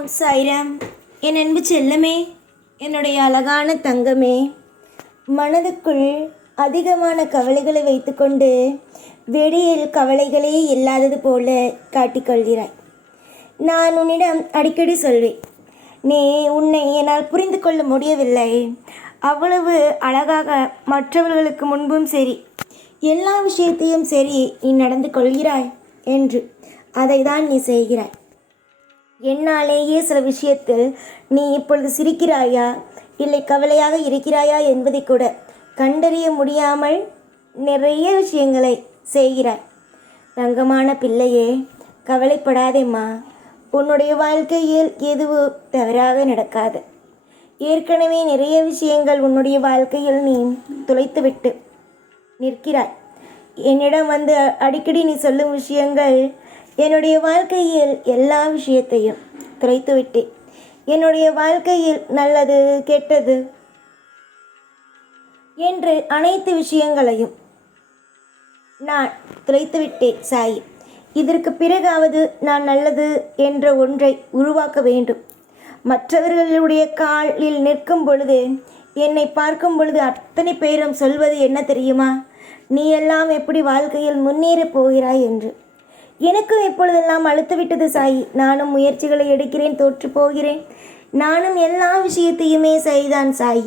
ஓம் சாய்ராம். என் அன்பு செல்லமே, என்னுடைய அழகான தங்கமே, மனதுக்குள் அதிகமான கவலைகளை வைத்துக்கொண்டு வெளியில் கவலைகளே இல்லாதது போல காட்டிக்கொள்கிறாய். நான் உன்னிடம் அடிக்கடி சொல்வேன், உன்னை என்னால் புரிந்து கொள்ள முடியவில்லை. அவ்வளவு அழகாக மற்றவர்களுக்கு முன்பும் சரி, எல்லா விஷயத்தையும் சரி நீ நடந்து கொள்கிறாய் என்று. அதை தான் நீ செய்கிறாய். என்னாலேயே சில விஷயத்தில் நீ இப்பொழுது சிரிக்கிறாயா இல்லை கவலையாக இருக்கிறாயா என்பதை கூட கண்டறிய முடியாமல் நிறைய விஷயங்களை செய்கிறாய். தங்கமான பிள்ளையே, கவலைப்படாதேம்மா. உன்னுடைய வாழ்க்கையில் எதுவும் தவறாக நடக்காது. ஏற்கனவே நிறைய விஷயங்கள் உன்னுடைய வாழ்க்கையில் நீ துளைத்துவிட்டு நிற்கிறாய். என்னிடம் வந்து அடிக்கடி நீ சொல்லும் விஷயங்கள், என்னுடைய வாழ்க்கையில் எல்லா விஷயத்தையும் துளைத்துவிட்டேன். என்னுடைய வாழ்க்கையில் நல்லது கெட்டது என்று அனைத்து விஷயங்களையும் நான் துளைத்துவிட்டேன் சாய். இதற்கு பிறகாவது நான் நல்லது என்ற ஒன்றை உருவாக்க வேண்டும். மற்றவர்களுடைய காலில் நிற்கும் பொழுது, என்னை பார்க்கும் பொழுது அத்தனை பேரும் சொல்வது என்ன தெரியுமா? நீ எல்லாம் எப்படி வாழ்க்கையில் முன்னேறப் போகிறாய் என்று. எனக்கும் இப்பொழுதெல்லாம் அழுத்துவிட்டது சாய். நானும் முயற்சிகளை எடுக்கிறேன், தோற்று போகிறேன். நானும் எல்லா விஷயத்தையுமே செய்தான் சாய்.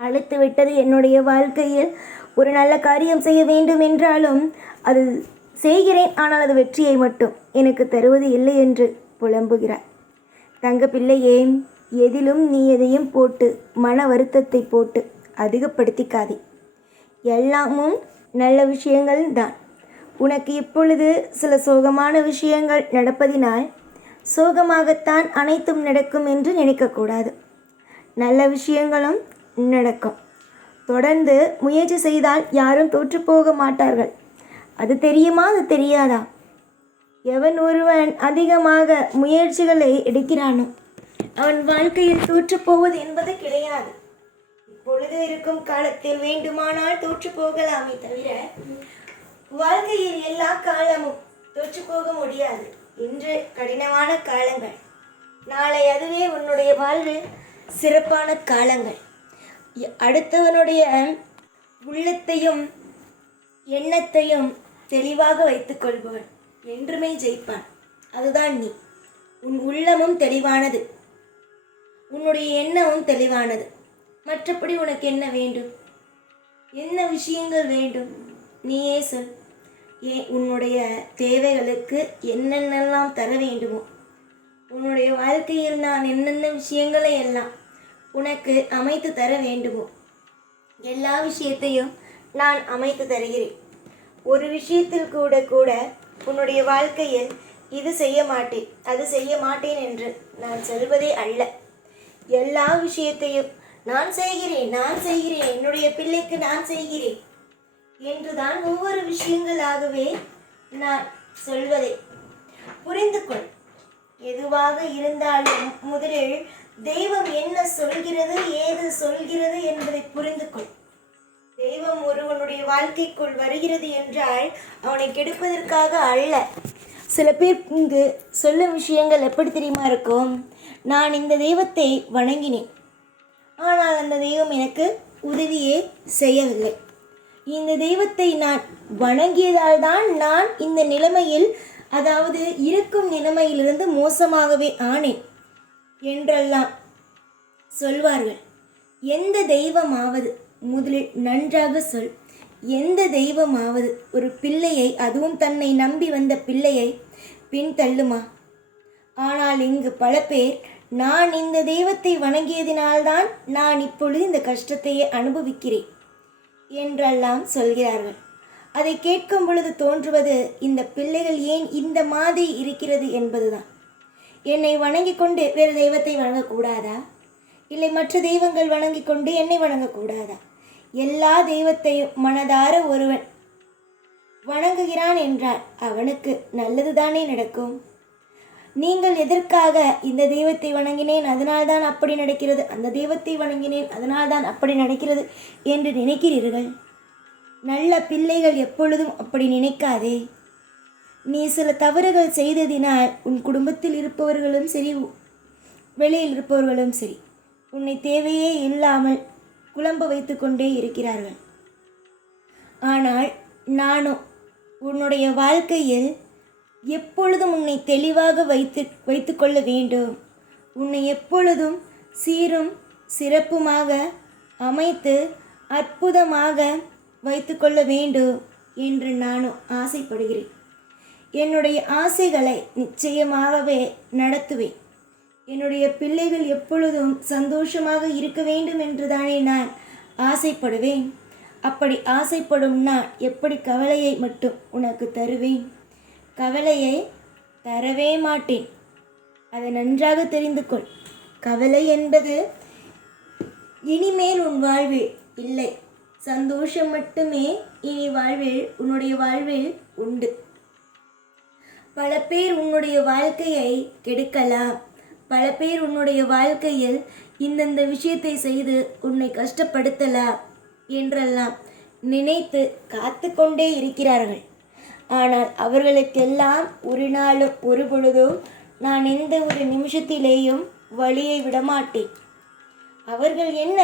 அழுத்து விட்டது. என்னுடைய வாழ்க்கையில் ஒரு நல்ல காரியம் செய்ய வேண்டும் என்றாலும் அது செய்கிறேன், ஆனால் அது வெற்றியை மட்டும் எனக்கு தருவது இல்லை என்று புலம்புகிறாய். தங்க பிள்ளையே, எதிலும் நீ எதையும் போட்டு மன வருத்தத்தை போட்டு அதிகப்படுத்திக்காதே. எல்லாமும் நல்ல விஷயங்கள் தான். உனக்கு இப்பொழுது சில சோகமான விஷயங்கள் நடப்பதினால் சோகமாகத்தான் அனைத்தும் நடக்கும் என்று நினைக்கக்கூடாது. நல்ல விஷயங்களும் நடக்கும். தொடர்ந்து முயற்சி செய்தால் யாரும் தோற்றுப்போக மாட்டார்கள். அது தெரியுமா, அது தெரியாதா? எவன் ஒருவன் அதிகமாக முயற்சிகளை எடுக்கிறானோ அவன் வாழ்க்கையில் தோற்றுப்போவது என்பது கிடையாது. இப்பொழுது இருக்கும் காலத்தில் வேண்டுமானால் தோற்று போகலாமே தவிர வாழ்க்கையில் எல்லா காலமும் தோற்று போக முடியாது. இன்று கடினமான காலங்கள், நாளை அதுவே உன்னுடைய வாழ்வில் சிறப்பான காலங்கள். அடுத்தவனுடைய உள்ளத்தையும் எண்ணத்தையும் தெளிவாக வைத்துக் கொள்பவன் என்றுமே ஜெயிப்பான். அதுதான் நீ. உன் உள்ளமும் தெளிவானது, உன்னுடைய எண்ணமும் தெளிவானது. மற்றபடி உனக்கு என்ன வேண்டும்? என்ன விஷயங்கள் வேண்டும்? நீயே சொல். உன்னுடைய தேவைகளுக்கு என்னென்னலாம் தர வேண்டுமோ, உன்னுடைய வாழ்க்கையில் நான் என்னென்ன விஷயங்களை எல்லாம் உனக்கு அமைத்து தர வேண்டுமோ எல்லா விஷயத்தையும் நான் அமைத்து தருகிறேன். ஒரு விஷயத்தில் கூட உன்னுடைய வாழ்க்கையில் இது செய்ய மாட்டேன், அது செய்ய மாட்டேன் என்று நான் சொல்வதே அல்ல. எல்லா விஷயத்தையும் நான் செய்கிறேன், என்னுடைய பிள்ளைக்கு நான் செய்கிறேன் என்றுதான் ஒவ்வொரு விஷயங்களாகவே நான் சொல்வதை புரிந்து கொள். எதுவாக இருந்தாலும் முதலில் தெய்வம் என்ன சொல்கிறது, ஏது சொல்கிறது என்பதை புரிந்து கொள். தெய்வம் ஒருவனுடைய வாழ்க்கைக்குள் வருகிறது என்றால் அவனை கெடுப்பதற்காக அல்ல. சில பேர் இங்கு சொல்லும் விஷயங்கள் எப்படி தெரியுமா இருக்கும்? நான் இந்த தெய்வத்தை வணங்கினேன், ஆனால் அந்த தெய்வம் எனக்கு உதவியே செய்யவில்லை. இந்த தெய்வத்தை நான் வணங்கியதால் தான் நான் இந்த நிலைமையில், அதாவது இருக்கும் நிலைமையிலிருந்து மோசமாகவே ஆனேன் என்றெல்லாம் சொல்வார்கள். எந்த தெய்வமாவது, முதலில் நன்றாக சொல், எந்த தெய்வமாவது ஒரு பிள்ளையை, அதுவும் தன்னை நம்பி வந்த பிள்ளையை பின் தள்ளுமா? ஆனால் இங்கு பல பேர், நான் இந்த தெய்வத்தை வணங்கியதினால்தான் நான் இப்பொழுது இந்த கஷ்டத்தையே அனுபவிக்கிறேன் என்றெல்லாம் சொல்கிறார்கள். அதை கேட்கும் பொழுது தோன்றுவது, இந்த பிள்ளைகள் ஏன் இந்த மாதிரி இருக்கிறது என்பதுதான். என்னை வணங்கி கொண்டு வேறு தெய்வத்தை வணங்கக்கூடாதா? இல்லை மற்ற தெய்வங்கள் வணங்கி கொண்டு என்னை வணங்கக்கூடாதா? எல்லா தெய்வத்தையும் மனதார ஒருவன் வணங்குகிறான் என்றால் அவனுக்கு நல்லதுதானே நடக்கும். நீங்கள் எதற்காக இந்த தெய்வத்தை வணங்கினேன் அதனால்தான் அப்படி நடக்கிறது, அந்த தெய்வத்தை வணங்கினேன் அதனால்தான் அப்படி நடக்கிறது என்று நினைக்கிறீர்கள்? நல்ல பிள்ளைகள் எப்பொழுதும் அப்படி நினைக்காதே. நீ சில தவறுகள் செய்ததினால் உன் குடும்பத்தில் இருப்பவர்களும் சரி, வெளியில் இருப்பவர்களும் சரி, உன்னை தேவையே இல்லாமல் குழம்ப வைத்து கொண்டே இருக்கிறார்கள். ஆனால் நானும் உன்னுடைய வாழ்க்கையில் எப்பொழுதும் உன்னை தெளிவாக வைத்து கொள்ள வேண்டும், உன்னை எப்பொழுதும் சீரும் சிறப்புமாக அமைத்து அற்புதமாக வைத்து கொள்ள வேண்டும் என்று நானும் ஆசைப்படுகிறேன். என்னுடைய ஆசைகளை நிச்சயமாகவே நடத்துவேன். என்னுடைய பிள்ளைகள் எப்பொழுதும் சந்தோஷமாக இருக்க வேண்டும் என்று தானே நான் ஆசைப்படுவேன். அப்படி ஆசைப்படும் நான் எப்படி கவலையை மட்டும் உனக்கு தருவேன்? கவலையை தரவே மாட்டேன். அதை நன்றாக தெரிந்து கொள். கவலை என்பது இனிமேல் உன் வாழ்வில் இல்லை. சந்தோஷம் மட்டுமே இனி உன்னுடைய வாழ்வில் உண்டு. பல பேர் உன்னுடைய வாழ்க்கையை கெடுக்கலாம். பல பேர் உன்னுடைய வாழ்க்கையில் இந்தந்த விஷயத்தை செய்து உன்னை கஷ்டப்படுத்தலாம் என்றெல்லாம் நினைத்து காத்து கொண்டே இருக்கிறார்கள். ஆனால் அவர்களுக்கெல்லாம் ஒரு நாளும் ஒரு பொழுதும் நான் எந்த ஒரு நிமிஷத்திலேயும் வழியை விடமாட்டேன். அவர்கள் என்ன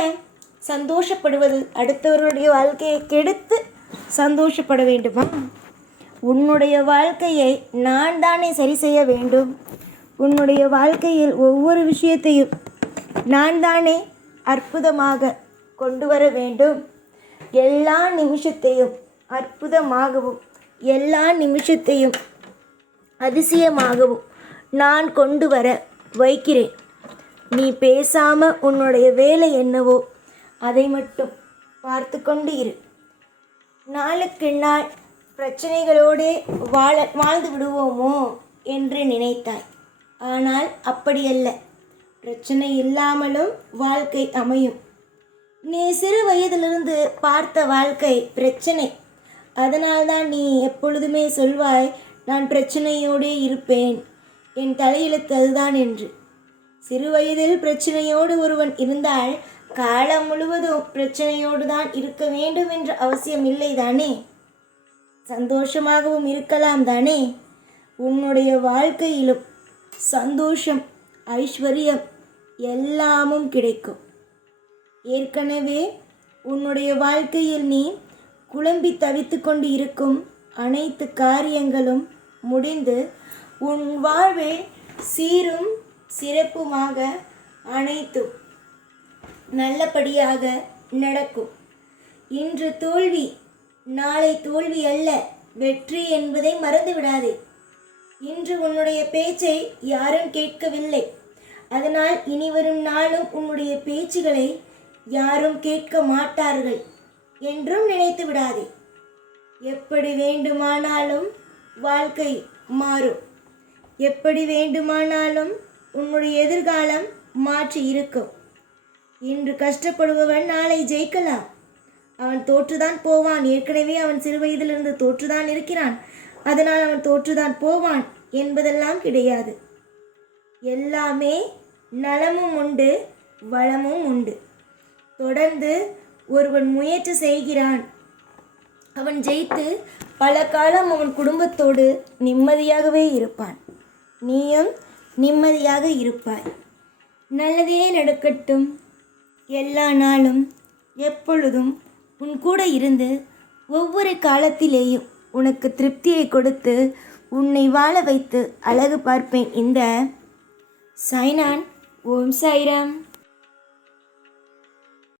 சந்தோஷப்படுவது? அடுத்தவர்களுடைய வாழ்க்கையை கெடுத்து சந்தோஷப்பட வேண்டுமா? உன்னுடைய வாழ்க்கையை நான் தானே சரி செய்ய வேண்டும். உன்னுடைய வாழ்க்கையில் ஒவ்வொரு விஷயத்தையும் நான் தானே அற்புதமாக கொண்டு வர வேண்டும். எல்லா நிமிஷத்தையும் அற்புதமாகவும் எல்லா நிமிஷத்தையும் அதிசயமாகவும் நான் கொண்டு வர வைக்கிறேன். நீ பேசாமல் உன்னுடைய வேலை என்னவோ அதை மட்டும் பார்த்து கொண்டு இரு. நாளுக்கு நாள் பிரச்சனைகளோடு வாழ்ந்து விடுவோமோ என்று நினைத்தாய். ஆனால் அப்படியல்ல. பிரச்சனை இல்லாமலும் வாழ்க்கை அமையும். நீ சிறு வயதிலிருந்து பார்த்த வாழ்க்கை பிரச்சனை. அதனால்தான் நீ எப்பொழுதுமே சொல்வாய், நான் பிரச்சனையோடே இருப்பேன், என் தலையெழுத்து அதுதான் என்று. சிறு வயதில் பிரச்சனையோடு ஒருவன் இருந்தால் காலம் முழுவதும் பிரச்சனையோடு தான் இருக்க வேண்டும் என்ற அவசியம் இல்லை தானே. சந்தோஷமாகவும் இருக்கலாம் தானே. உன்னுடைய வாழ்க்கையிலும் சந்தோஷம், ஐஸ்வர்யம் எல்லாமும் கிடைக்கும். ஏற்கனவே உன்னுடைய வாழ்க்கையில் நீ குழம்பி தவித்து கொண்டு இருக்கும் அனைத்து காரியங்களும் முடிந்து உன் வாழ்வில் சீரும் சிறப்புமாக அனைத்தும் நல்லபடியாக நடக்கும். இன்று தோல்வி நாளை தோல்வி அல்ல, வெற்றி என்பதை மறந்து விடாதே. இன்று உன்னுடைய பேச்சை யாரும் கேட்கவில்லை. அதனால் இனி வரும் நாளும் உன்னுடைய பேச்சுகளை யாரும் கேட்க மாட்டார்கள் என்றும் நினைத்து விடாதே. எப்படி வேண்டுமானாலும் வாழ்க்கை மாறும். எப்படி வேண்டுமானாலும் உன்னுடைய எதிர்காலம் மாற்றி இருக்கும். இன்று கஷ்டப்படுபவன் நாளை ஜெயிக்கலாம். அவன் தோற்றுதான் போவான். ஏற்கனவே அவன் சிறு வயதிலிருந்து தோற்றுதான் இருக்கிறான். அதனால் அவன் தோற்றுதான் போவான் என்பதெல்லாம் கிடையாது. எல்லாமே நலமும் உண்டு, வளமும் உண்டு. தொடர்ந்து ஒருவன் முயற்சி செய்கிறான். அவன் ஜெயித்து பல காலம் அவன் குடும்பத்தோடு நிம்மதியாகவே இருப்பான். நீயும் நிம்மதியாக இருப்பாய். நல்லதே நடக்கட்டும். எல்லா நாளும் எப்பொழுதும் உன் கூட இருந்து ஒவ்வொரு காலத்திலேயும் உனக்கு திருப்தியை கொடுத்து உன்னை வாழ வைத்து அழகு பார்ப்பேன். இந்த சாய்நான். ஓம் சாய்ராம்.